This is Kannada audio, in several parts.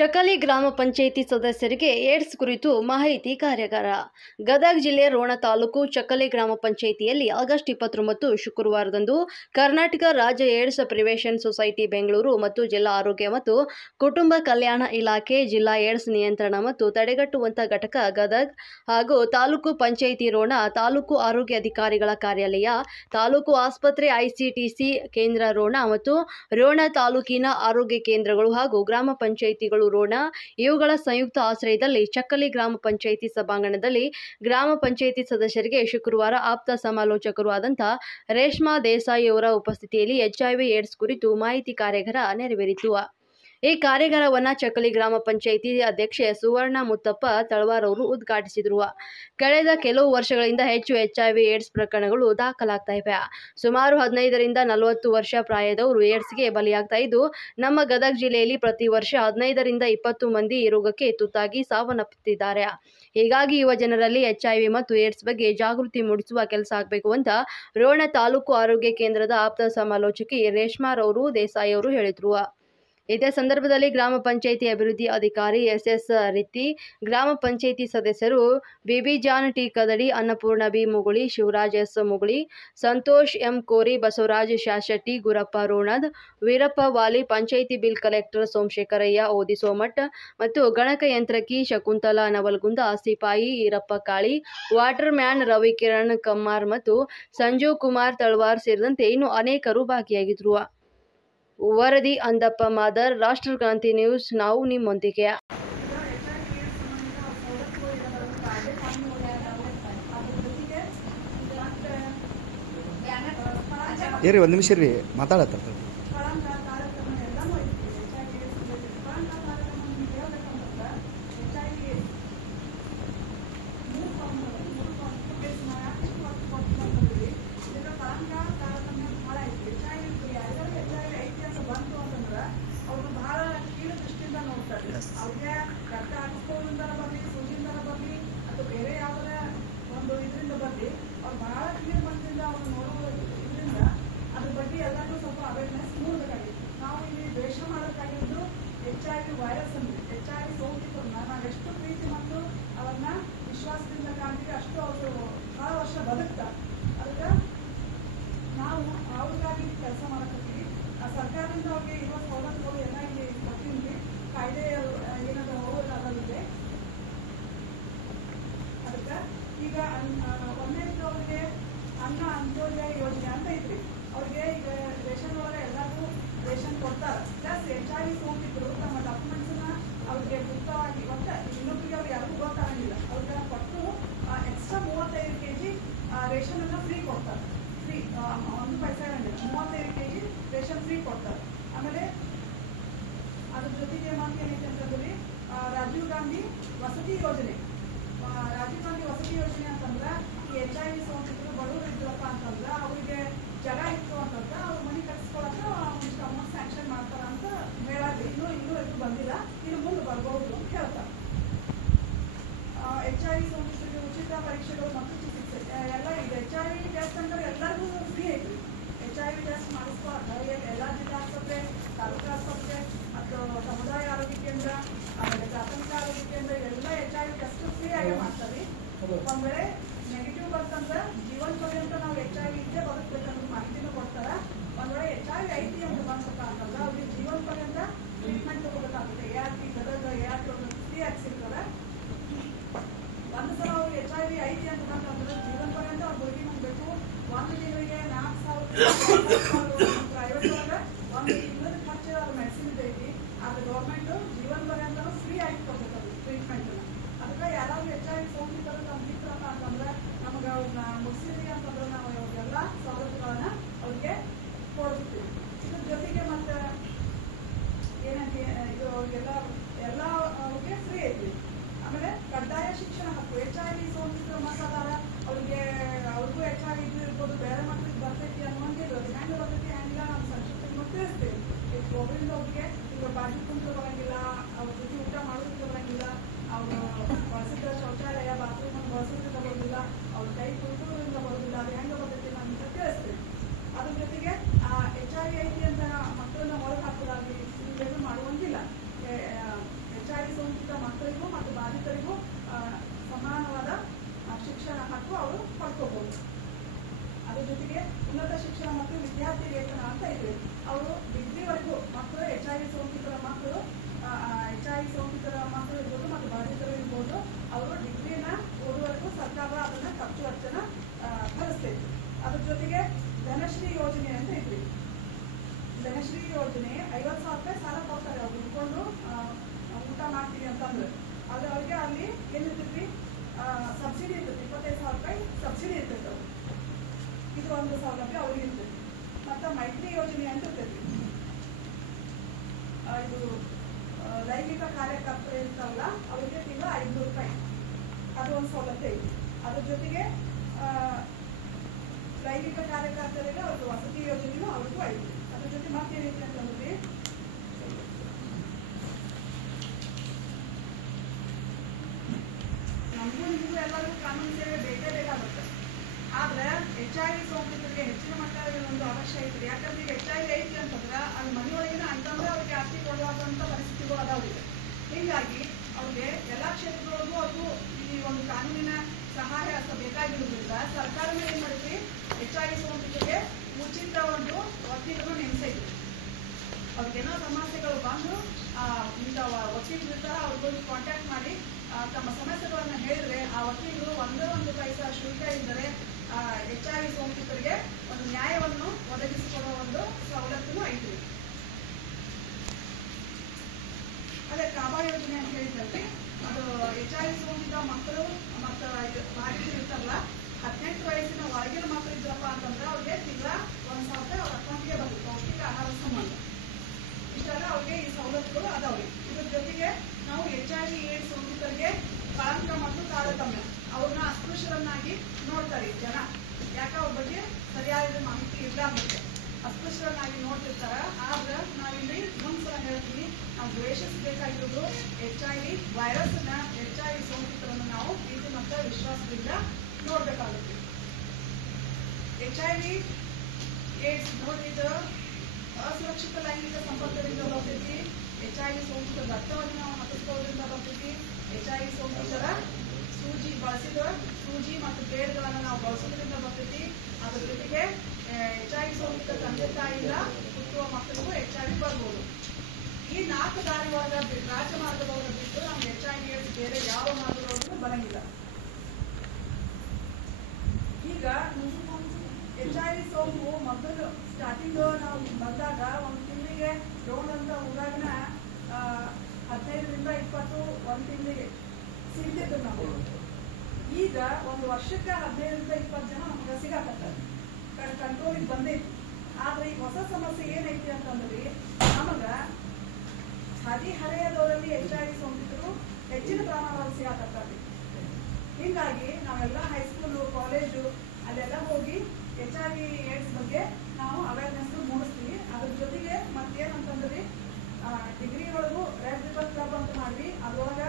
ಚಕಲಿ ಗ್ರಾಮ ಪಂಚಾಯಿತಿ ಸದಸ್ಯರಿಗೆ ಏಡ್ಸ್ ಕುರಿತು ಮಾಹಿತಿ ಕಾರ್ಯಾಗಾರ. ಗದಗ ಜಿಲ್ಲೆ ರೋಣ ತಾಲೂಕು ಚಕಲಿ ಗ್ರಾಮ ಪಂಚಾಯಿತಿಯಲ್ಲಿ ಆಗಸ್ಟ್ 29 ಶುಕ್ರವಾರದಂದು ಕರ್ನಾಟಕ ರಾಜ್ಯ ಏಡ್ಸ್ ಪ್ರಿವೆನ್ಷನ್ ಸೊಸೈಟಿ ಬೆಂಗಳೂರು ಮತ್ತು ಜಿಲ್ಲಾ ಆರೋಗ್ಯ ಮತ್ತು ಕುಟುಂಬ ಕಲ್ಯಾಣ ಇಲಾಖೆ, ಜಿಲ್ಲಾ ಏಡ್ಸ್ ನಿಯಂತ್ರಣ ಮತ್ತು ತಡೆಗಟ್ಟುವಂತ ಘಟಕ ಗದಗ ಹಾಗೂ ತಾಲೂಕು ಪಂಚಾಯಿತಿ ರೋಣ, ತಾಲೂಕು ಆರೋಗ್ಯ ಅಧಿಕಾರಿಗಳ ಕಾರ್ಯಾಲಯ, ತಾಲೂಕು ಆಸ್ಪತ್ರೆ, ಐಸಿಟಿಸಿ ಕೇಂದ್ರ ರೋಣ ಮತ್ತು ರೋಣ ತಾಲೂಕಿನ ಆರೋಗ್ಯ ಕೇಂದ್ರಗಳು ಹಾಗೂ ಗ್ರಾಮ ಪಂಚಾಯಿತಿಗಳು ರೋಣ ಇವುಗಳ ಸಂಯುಕ್ತ ಆಶ್ರಯದಲ್ಲಿ ಚಕಲಿ ಗ್ರಾಮ ಪಂಚಾಯಿತಿ ಸಭಾಂಗಣದಲ್ಲಿ ಗ್ರಾಮ ಪಂಚಾಯಿತಿ ಸದಸ್ಯರಿಗೆ ಶುಕ್ರವಾರ ಆಪ್ತ ಸಮಾಲೋಚಕರು ಆದಂತಹ ರೇಷ್ಮಾ ದೇಸಾಯಿ ಅವರ ಉಪಸ್ಥಿತಿಯಲ್ಲಿ HIV ಏಡ್ಸ್ ಕುರಿತು ಮಾಹಿತಿ ಕಾರ್ಯಾಗಾರ ನೆರವೇರಿತು. ಈ ಕಾರ್ಯಾಗಾರವನ್ನು ಚಕಲಿ ಗ್ರಾಮ ಪಂಚಾಯಿತಿ ಅಧ್ಯಕ್ಷೆ ಸುವರ್ಣ ಮುತ್ತಪ್ಪ ತಳವಾರ್ ಅವರು ಉದ್ಘಾಟಿಸಿದರು. ಕಳೆದ ಕೆಲವು ವರ್ಷಗಳಿಂದ ಹೆಚ್ಚು HIV ಏಡ್ಸ್ ಪ್ರಕರಣಗಳು ದಾಖಲಾಗ್ತಾ ಇವೆ. ಸುಮಾರು 15 ರಿಂದ 40 ವರ್ಷ ಪ್ರಾಯದವರು ಏಡ್ಸ್ಗೆ ಬಲಿಯಾಗ್ತಾ ಇದ್ದು, ನಮ್ಮ ಗದಗ ಜಿಲ್ಲೆಯಲ್ಲಿ ಪ್ರತಿ ವರ್ಷ 15 ರಿಂದ 20 ಮಂದಿ ಈ ರೋಗಕ್ಕೆ ತುತ್ತಾಗಿ ಸಾವನ್ನಪ್ಪುತ್ತಿದ್ದಾರೆ. ಹೀಗಾಗಿ ಯುವ ಜನರಲ್ಲಿ HIV ಮತ್ತು ಏಡ್ಸ್ ಬಗ್ಗೆ ಜಾಗೃತಿ ಮೂಡಿಸುವ ಕೆಲಸ ಆಗಬೇಕು ಅಂತ ರೋಣ ತಾಲೂಕು ಆರೋಗ್ಯ ಕೇಂದ್ರದ ಆಪ್ತ ಸಮಾಲೋಚಕಿ ರೇಷ್ಮಾ ದೇಸಾಯಿ ಅವರು ಹೇಳಿದರು. ಇದೇ ಸಂದರ್ಭದಲ್ಲಿ ಗ್ರಾಮ ಪಂಚಾಯಿತಿ ಅಭಿವೃದ್ಧಿ ಅಧಿಕಾರಿ SS ರಿತ್ತಿ, ಗ್ರಾಮ ಪಂಚಾಯಿತಿ ಸದಸ್ಯರು Bibijan T Kadadi, Annapurna B Muguli, Shivaraj S Muguli, Santosh M Kori, Basavaraj Shashetti, Gurappa Ronad, Veerappa Vali, panchayat bill collector Somashekharayya ಓದಿ ಸೋಮಠ ಮತ್ತು ಗಣಕಯಂತ್ರಕಿ ಶಕುಂತಲಾ ನವಲ್ಗುಂದ, ಸಿಪಾಯಿ ಈರಪ್ಪ ಕಾಳಿ, ವಾಟರ್ ಮ್ಯಾನ್ ರವಿಕಿರಣ್ ಕಮ್ಮಾರ್ ಮತ್ತು ಸಂಜೀವ್ ಕುಮಾರ್ ತಳವಾರ್ ಸೇರಿದಂತೆ ಇನ್ನು ಅನೇಕರು ಭಾಗಿಯಾಗಿದ್ದರು. ವರದಿ ಅಂದಪ್ಪ ಮಾದರ್, ರಾಷ್ಟ್ರಕ್ರಾಂತಿ ನ್ಯೂಸ್. ನಾವು ನಿಮ್ಮೊಂದಿಗೆ. ಒಂದು ನಿಮಿಷ ರೀ, ಮಾತಾಡತ್ತ ಅವ್ರಿಗೆ ರಕ್ತ ಹಾಕಿಸ್ಕೊಳ್ಳೋದ್ರಿಂದ ಬರಲಿ, ಸೂಜಿಯಿಂದ ಬರಲಿ ಅಥವಾ ಬೇರೆ ಯಾವುದೇ ಒಂದು ಇದರಿಂದ ಬರಲಿ, ಅವ್ರು ಬಹಳ ಕ್ಲಿಯರ್ ಮನಸ್ಸಿಂದ ಅವ್ರು ನೋಡೋದ್ರಿಂದ ಅದ್ರ ಬಗ್ಗೆ ಎಲ್ಲರೂ ಸ್ವಲ್ಪ ಅವೇರ್ನೆಸ್ ಮೂಡಬೇಕಾಗಿತ್ತು. ನಾವು ಇಲ್ಲಿ ದ್ವೇಷ ಮಾಡೋಕ್ಕಾಗಿದ್ದು HIV ವೈರಸ್ ಅಂದರೆ HIV ಸೋಂಕಿತರನ್ನ ನಾವು ಎಷ್ಟು ಪ್ರೀತಿ ಮತ್ತು ಅವ್ರನ್ನ ವಿಶ್ವಾಸದಿಂದ ಕಾಣ್ತೀವಿ, ಅಷ್ಟು ಅವರು ಬಹಳ ವರ್ಷ ಬದುಕ್ತಾರೆ. ಅದಕ್ಕೆ ನಾವು ಅವ್ರಿಗಾಗಿ ಕೆಲಸ ಮಾಡಕತ್ತೀವಿ. ಸರ್ಕಾರದಿಂದ ಅವ್ರಿಗೆ ಇರೋ ಸವಲತ್ತುಗಳು ಎಲ್ಲ ಇಲ್ಲಿ ಕೊಟ್ಟಿದ್ವಿ. ಕಾಯ್ದೆ ಏನಾದರೂ ಹೋಗೋದಾಗಲಿದೆ. ಅದಕ್ಕೆ ಈಗ ಒಂದೇದು ಅವ್ರಿಗೆ ಅನ್ನ ಅಂತ್ಯೋದಯ ಯೋಜನೆ ಅಂತ ಐತ್ರಿ. ಅವ್ರಿಗೆ ಈಗ ರೇಷನ್ ಒಳಗೆ ಎಲ್ಲರಿಗೂ ರೇಷನ್ ಕೊಡ್ತಾರೆ. ಪ್ಲಸ್ HIV ಸೋಂಕಿತರು ತಮ್ಮ ಡಾಕ್ಯುಮೆಂಟ್ಸ್ನ ಅವ್ರಿಗೆ ಗುಪ್ತವಾಗಿ ಒಟ್ಟು ಇನ್ನೊಬ್ಬರಿಗೆ ಅವ್ರಿಗೆ ಯಾರಿಗೂ ಗೊತ್ತಾಗಂಗಿಲ್ಲ. ಅವ್ರಿಗೆ ಕೊಟ್ಟು ಎಕ್ಸ್ಟ್ರಾ 35 kg ರೇಷನನ್ನು ಫ್ರೀ ಕೊಡ್ತಾರೆ. ಫ್ರೀ 1 ಪೈಸೆ ಆಗಂಗಿಲ್ಲ, 35 kg ರೇಷನ್ ಫ್ರೀ ಕೊಡ್ತಾರೆ. ಆಮೇಲೆ ಅದ್ರ ಜೊತೆಗೆ ಮತ್ತೆ ಏನೈತೆ ಅಂತಂದ್ರೆ ರಾಜೀವ್ ಗಾಂಧಿ ವಸತಿ ಯೋಜನೆ. ರಾಜೀವ್ ಗಾಂಧಿ ವಸತಿ ಯೋಜನೆ ಅಂತಂದ್ರೆ ಈ HIV ಸೋಂಕಿತರು ಬಡವರು ಇದ್ರಪ್ಪ ಅಂತಂದ್ರೆ ಅವರಿಗೆ ಜಾಗ ಇತ್ತು ಅಂತಂದ್ರೆ ಅವ್ರ ಮನೆ ಕಟ್ಸ್ಕೊಳಕ್ಕೆ ಒಂದಿಷ್ಟು ಅಮೌಂಟ್ ಸ್ಯಾಂಕ್ಷನ್ ಮಾಡ್ತಾರ ಅಂತ ಹೇಳಾದ್ರೆ ಇನ್ನೂ ಇದು ಬಂದಿಲ್ಲ, ಇನ್ನು ಮುಂದೆ ಬರ್ಬೋದು ಅಂತ ಹೇಳ್ತಾರೆ. HIV ಸೋಂಕಿತರಿಗೆ ಉಚಿತ ಪರೀಕ್ಷೆಗಳು ಮತ್ತು ಚಿಕಿತ್ಸೆ ಎಲ್ಲ ಇದೆ. HIV ಟೆಸ್ಟ್ ಅಂದ್ರೆ ಎಲ್ಲರಿಗೂ ಫ್ರೀ ಐತಿ. HIV ಟೆಸ್ಟ್ ಮಾಡಿಸ್ಕೊಳಕ್ಕೆ ಎಲ್ಲ ಜಿಲ್ಲಾ ಆಸ್ಪತ್ರೆ, ತಾಲೂಕು ಆಸ್ಪತ್ರೆ ಮತ್ತು ಸಮುದಾಯ ಆರೋಗ್ಯ ಕೇಂದ್ರ, ಆಮೇಲೆ ಪ್ರಾಥಮಿಕ ಆರೋಗ್ಯ ಕೇಂದ್ರ ಎಲ್ಲ HIV ಟೆಸ್ಟ್ ಫ್ರೀ ಆಗಿ ಮಾಡ್ತಾರೆ. ಒಂದ್ ವೇಳೆ ನೆಗೆಟಿವ್ ಬರ್ತಂದ್ರೆ ಜೀವನ ಪರ್ಯಂತ ನಾವು HIV ಇದ್ದೇ ಬದುಕಬೇಕಂತ ಮಾಹಿತಿನೂ ಕೊಡ್ತಾರೆ. ಒಂದ್ ವೇಳೆ HIV ಐತಿ ಅಂತ ಬಂದಪ್ಪ ಅಂತಂದ್ರೆ ಅವ್ರಿಗೆ ಜೀವನ ಪರ್ಯಂತ ಟ್ರೀಟ್ಮೆಂಟ್ ತಗೋಬೇಕಾಗುತ್ತೆ. ART ಗದಗ ART ಫ್ರೀ ಆಗಿ ಸಿಗ್ತದೆ. ಒಂದು ಸಲ ಅವ್ರಿಗೆ HIV ಐತಿ ಅಂತ ಬಂತಂದ್ರೆ ಜೀವನ ಪರ್ಯಂತ ಅವ್ರು ಭೇಟಿ ಮಾಡಬೇಕು. ಒಂದು ತಿಂಗಳಿಗೆ 4,000 ಪ್ರೈವೇಟ್ ಒಳಗೆ ಒಂದು ತಿಂಗಳ ಖರ್ಚು ಅವ್ರ ಮೆಡಿಸಿನ್ ಐತಿ. ಅದು ಗೌರ್ಮೆಂಟ್ ಜೀವನ ಪರ್ಯಂತ ಫ್ರೀ ಆಗಿ ಕೊಡ್ಬೇಕು ಟ್ರೀಟ್ಮೆಂಟ್. ಅದಕ್ಕೆ ಯಾರಾದ್ರೂ HIV ಸೋಂಕಿತರು ತಂದಿದ್ರಪ್ಪ ಅಂತಂದ್ರೆ ನಮಗೆ ಅವ್ರನ್ನ ಮುಗಿಸಿದ್ರಿ ಅಂತಂದ್ರೆ ನಾವು ಅವ್ರಿಗೆಲ್ಲ ಸವಲತ್ತುಗಳನ್ನ ಅವ್ರಿಗೆ ಕೊಡ್ತೀವಿ. ಇದ್ರ ಜೊತೆಗೆ ಮತ್ತೆ ಏನಂತ ಇದು ಅವ್ರಿಗೆಲ್ಲ ಅವ್ರಿಗೆ ಫ್ರೀ ಐತಿ. ಆಮೇಲೆ ಕಡ್ಡಾಯ ಶಿಕ್ಷಣ ಹಕ್ಕು. HIV ಸೋಂಕಿತರು ಮಕ್ಕಳಾರ ಅವ್ರಿಗೆ ಅವ್ರಿಗೂ HIV ಇರ್ಬೋದು, ಬೇರೆ ಮಕ್ಕಳಿಗೆ ಬರ್ತೈತಿ ಅನ್ನುವಂಗಿಲ್ಲ. ಅದು ಹೆಂಗೆ ಬರ್ತೈತಿ ಹಂಗಿಲ್ಲ ನಾವು ಸಂಕ್ಷಿಪ್ತ ತಿಳಿಸ್ತೀವಿ. ಈಗ ಒಬ್ಬರಿಂದ ಒಬ್ಬರಿಗೆ ಈಗ ಬಾಜು ಕುಂತು ಬರಂಗಿಲ್ಲ, ಅವ್ರ ಜೊತೆ ಊಟ ಮಾಡೋದಕ್ಕೆ ಬರಂಗಿಲ್ಲ, ಅವರು ಬಳಸಿದ ಶೌಚಾಲಯ ಬಾತ್ರೂಮ್ ಅನ್ನು ಬಳಸೋದಕ್ಕೆ ಬರೋದಿಲ್ಲ, ಅವ್ರ ಕೈ ಕುಳಿತೋದ್ರಿಂದ ಬರೋದಿಲ್ಲ. ಅದು ಹೆಂಗೆ ಬರ್ತೈತಿ ನಮ್ಗೆ ತಿಳಿಸ್ತೀವಿ. ಅದ್ರ ಜೊತೆಗೆ HIV ಐತಿ ಅಂತ ಮಕ್ಕಳನ್ನ ಹೊರಗೆ ಹಾಕೋದಾಗಲಿ ಇವೆಲ್ಲ ಮಾಡುವಂಗಿಲ್ಲ. ಬಂದ್ರೆ ಅದು ಅವ್ರಿಗೆ ಅಲ್ಲಿ ಏನಿರ್ತೈತಿ ಸಬ್ಸಿಡಿ ಇರ್ತೈತಿ 25,000 ರೂಪಾಯಿ ಸಬ್ಸಿಡಿ ಇರ್ತೈತೆ ಅವ್ರು. ಇದು ಒಂದು ಸೌಲಭ್ಯ ಅವ್ರಿಗೆ ಇರ್ತೈತಿ. ಮತ್ತು ಮೈತ್ರಿ ಯೋಜನೆ ಅಂತ ಇರ್ತೈತಿ. ಇದು ಲೈಂಗಿಕ ಕಾರ್ಯಕರ್ತರು ಇರ್ತಾವಲ್ಲ ಅವರಿಗೆ ತಿಂಗಳ 500 ರೂಪಾಯಿ ಅದು ಒಂದು ಸೌಲಭ್ಯ ಐತಿ. ಅದ್ರ ಜೊತೆಗೆ ಲೈಂಗಿಕ ಕಾರ್ಯಕರ್ತರಿಗೆ ಅವ್ರದ್ದು ವಸತಿ ಯೋಜನೆಯೂ ಅವ್ರಿಗೂ ಐತಿ. ಅದ್ರ ಜೊತೆ ಮತ್ತೇನೈತಿ ಅಂತಂದ್ರೆ ನಮಗೂ ನಿಮಗೂ ಎಲ್ಲರಿಗೂ ಕಾನೂನು ಸೇವೆ ಬೇಕೇ ಬೇಕಾಗುತ್ತೆ. ಆದ್ರೆ HIV ಸೋಂಕಿತರಿಗೆ ಹೆಚ್ಚಿನ ಮಟ್ಟ ಒಂದು ಅವಶ್ಯ ಐತ್ರಿ. ಯಾಕಂದ್ರೆ ಈಗ HIV ಐತಿ ಅಂತಂದ್ರೆ ಅಲ್ಲಿ ಮನೆಯೊಳಗಿನ ಅಂತಂದ್ರೆ ಅವ್ರಿಗೆ ಆಸ್ತಿ ಕೊಡುವಂತ ಪರಿಸ್ಥಿತಿಗಳು ಅದಾವ್ರಿಗೆ. ಹೀಗಾಗಿ ಅವ್ರಿಗೆ ಎಲ್ಲಾ ಕ್ಷೇತ್ರದೊಳಗೂ ಅವ್ರಿಗೂ ಈ ಒಂದು ಕಾನೂನಿನ ಸಹಾಯ ಬೇಕಾಗಿರೋದ್ರಿಂದ ಸರ್ಕಾರನೇ ಏನ್ ಮಾಡಿದ್ರಿ, HIV ಸೋಂಕಿತರಿಗೆ ಉಚಿತ ಒಂದು ವಕೀಲರು ನೇಮಿಸೈತಿ. ಅವ್ರಿಗೇನೋ ಸಮಸ್ಯೆಗಳು ಬಂದು ಇಂಥ ವಕೀಲರು ಇರ್ತಾರ, ಅವ್ರಿಗೊಂದು ಕಾಂಟ್ಯಾಕ್ಟ್ ಮಾಡಿ ತಮ್ಮ ಸಮಸ್ಯೆಗಳನ್ನ ಹೇಳಿದ್ರೆ ಆ ವಕೀಲರು ಒಂದೇ ಒಂದು ಪೈಸಾ ಶುಲ್ಕ ಇದ್ದರೆ HIV ಸೋಂಕಿತರಿಗೆ ಒಂದು ನ್ಯಾಯವನ್ನು ಒದಗಿಸಿಕೊಡುವ ಒಂದು ಸವಲತ್ತೂ ಐತಿ. ಅದೇ ಕಾಬಾ ಯೋಜನೆ ಅಂತ ಹೇಳಿದ್ರಲ್ಲಿ ಅದು HIV ಸೋಂಕಿತ ಮಕ್ಕಳು ಮತ್ತು ಬಾಧಿತರು ಇರ್ತಾರಲ್ಲ 18 ವಯಸ್ಸಿನ ಹೊರಗಿನ ಮಕ್ಕಳು ಇದ್ರಪ್ಪ ಅಂತಂದ್ರೆ ಅವ್ರಿಗೆ ತಿಂಗಳ 1,000 ರೂಪಾಯಿ ಅವ್ರ ಅಕೌಂಟ್ಗೆ ಬರುತ್ತೆ ಪೌಷ್ಟಿಕ ಆಹಾರ ಸಂಬಂಧ. ಇಷ್ಟೆಲ್ಲ ಅವ್ರಿಗೆ ಈ ಸವಲತ್ತುಗಳು ಅದಾವ್ರಿ. ಇದ್ರ ಜೊತೆಗೆ ನಾವು HIV AIDS ಸೋಂಕಿತರಿಗೆ ಕಳಂಕ ಮತ್ತು ತಾರತಮ್ಯ ಅವ್ರನ್ನ ಅಸ್ಪೃಶ್ಯರನ್ನಾಗಿ ನೋಡ್ತಾರೆ ಜನ. ಯಾಕೆ ಅವ್ರ ಬಗ್ಗೆ ಸರಿಯಾದ ಮಾಹಿತಿ ಇರ್ಲಾರ್ಬೇಕು ಅಸ್ಪೃಶ್ಯರನ್ನಾಗಿ ನೋಡ್ತಿರ್ತಾರ. ಆದ್ರೆ ನಾವಿಲ್ಲಿ ಇನ್ನೊಂದ್ಸಲ ಹೇಳ್ತೀನಿ, ನಾವು ದ್ವೇಷಿಸಬೇಕಾಗಿರೋದು HIV ವೈರಸ್ ನ HIV ಸೋಂಕಿತರನ್ನು ನಾವು ಪ್ರೀತಿ ಮತ್ತು ವಿಶ್ವಾಸದಿಂದ ನೋಡ್ಬೇಕಾಗುತ್ತೆ. HIV AIDS ನೋಡಿದ ಅಸುರಕ್ಷಿತ ಲೈಂಗಿಕ ಸಂಪರ್ಕದಿಂದ ಬರ್ತೈತಿ. HIV ಸೋಂಕಿತರ ರಕ್ತವನ್ನು ನಾವು ಹತ್ತಿಸ್ಕೊಳ್ಳೋದ್ರಿಂದ ಬರ್ತೈತಿ. HIV ಸೋಂಕಿತರ ಸೂಜಿ ಮತ್ತು ಬೇಡ್ಗಳನ್ನು ನಾವು ಬಳಸೋದ್ರಿಂದ ಬರ್ತೈತಿ. ಅದ್ರ ಜೊತೆಗೆ HIV ಸೋಂಕಿತ ತಂದೆ ತಾಯಿಯಿಂದ ಹುಟ್ಟುವ ಮಕ್ಕಳಿಗೂ HIV ಬರ್ಬೋದು. ಈ 4 ದಾರಿ ಒಳಗ ರಾಜಮಾರ್ಗದೊಳಗೆ ಬಿಟ್ಟು ನಮ್ಗೆ HIV AIDS ಬೇರೆ ಯಾವ ಮಾರ್ಗದೊಳಗೂ ಬರಂಗಿಲ್ಲ. ಈಗ HIV ಸೋಂಕು ಮೊದಲು ಸ್ಟಾರ್ಟಿಂಗ್ ನಾವು ಬಂದಾಗ ಒಂದು ತಿಂಗಳಿಗೆ ರೋಣಂತ ಊರಾಗಿನ 15ರಿಂದ 20 ಒಂದು ತಿಂಗಳಿಗೆ ಸಿಗ್ತಿದ್ರು ನಾವು. ಈಗ ಒಂದು ವರ್ಷಕ್ಕೆ 15ರಿಂದ 20 ಜನ ನಮ್ಗೆ ಸಿಗಾಕತ್ತಾರೆ. ಕಂಟ್ರೋಲಿಗೆ ಬಂದೈತಿ. ಆದ್ರೆ ಈಗ ಹೊಸ ಸಮಸ್ಯೆ ಏನೈತಿ ಅಂತಂದ್ರೆ ನಮಗ ಹದಿಹರೆಯದವರಲ್ಲಿ HIV ಸೋಂಕಿತರು ಹೆಚ್ಚಿನ ಪ್ರಮಾಣದಲ್ಲಿ ಸಿಗಾಕತ್ತಾರೆ. ಹೀಗಾಗಿ ನಾವೆಲ್ಲ ಹೈಸ್ಕೂಲು ಕಾಲೇಜು ಅಲ್ಲೆಲ್ಲ ಹೋಗಿ HIV AIDS ಬಗ್ಗೆ ನಾವು ಅವೇರ್ನೆಸ್ ಮೂಡಿಸ್ತೀವಿ. ಅದ್ರ ಜೊತೆಗೆ ಮತ್ತೇನಂತಂದ್ರಿ ಡಿಗ್ರಿ ಒಳಗೂ ರೆಡ್ ರಿಬನ್ ಕ್ಲಬ್ ಅಂತ ಮಾಡಿ ಅದ್ರೊಳಗ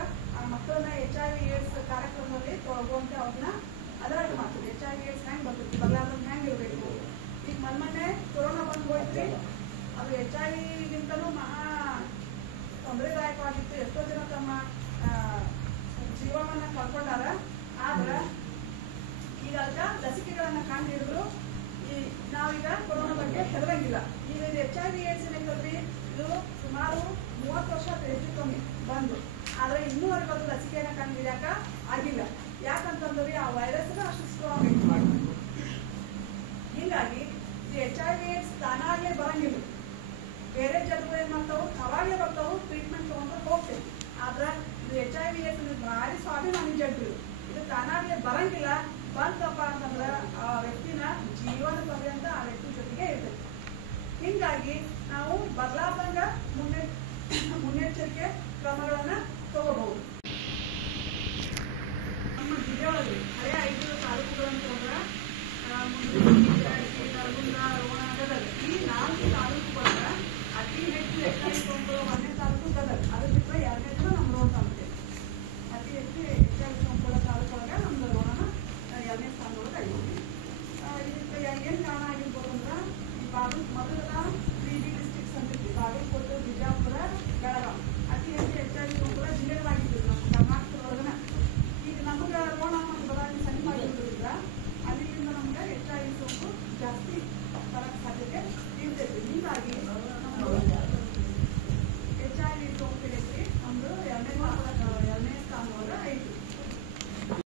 ಮಕ್ಕಳನ್ನ HIV AIDS ಕಾರ್ಯಕ್ರಮದಲ್ಲಿ ತೊಳಗುವಂತೆ ಅವ್ರನ್ನ ಅಲರ್ಟ್ ಮಾಡ್ತೀವಿ. HIV AIDS ಹೆಂಗ್ ಬರ್ತೈತಿ, ಬದಲಾದ್ರೆ ಹೆಂಗ್ ಇರಬೇಕು. ಈಗ ಮೊನ್ನೆ ಕೊರೋನಾ ಬಂದು ಹೋಯ್ತ್ರಿ, ಅದು HIV ಮಹಾ ತೊಂದರೆದಾಯಕವಾಗಿತ್ತು. ಎಷ್ಟೋ ಜನ ತಮ್ಮ ಜೀವವನ್ನ ಕಳ್ಕೊಂಡಾರ. ಆದ್ರೆ ಈಗ ಅದಕ್ಕೆ ಲಸಿಕೆಗಳನ್ನ ಕಂಡು ಹಿಡಿದ್ರು. ನಾವೀಗ ಕೊರೋನಾ ಬಗ್ಗೆ ಹೆದರಂಗಿಲ್ಲ. ಈಗ ಇದು HIV AIDS ಏನೈತಲ್ರಿ, ಇದು ಸುಮಾರು 30 ವರ್ಷ ಹೆಚ್ಚು ಕಮ್ಮಿ ಬಂದು, ಆದ್ರೆ ಇನ್ನೂವರೆಗೂ ಅದು ಲಸಿಕೆಯನ್ನ ಕಂಡು ಹಿಡಿಯಾಕ ಆಗಿಲ್ಲ. ಯಾಕಂತಂದ್ರೆ ಆ ವೈರಸ್ ಅಷ್ಟು ಸ್ಟ್ರಾಂಗ್ ಐತಿ. ಹೀಗಾಗಿ ಈ HIV AIDS ತಾನಾಗ್ಲೇ ಬರಂಗಿಲ್ಲ. ಬೇರೆ ಜನರು ಏನ್ ಮಾಡ್ತಾವು, ಅವಾಗಲೇ ಬರ್ತಾವು, ಟ್ರೀಟ್ಮೆಂಟ್ ತಗೊಂಡು ಹೋಗ್ತೇವೆ. ಆದ್ರೆ ಇದು HIV AIDS ಭಾರಿ ಸ್ವಾಭಿಮಾನಿ ಜಡ್ಡು. ಇದು ತಾನಾಗ್ಲೇ ಬರಂಗಿಲ್ಲ. ಬಂತ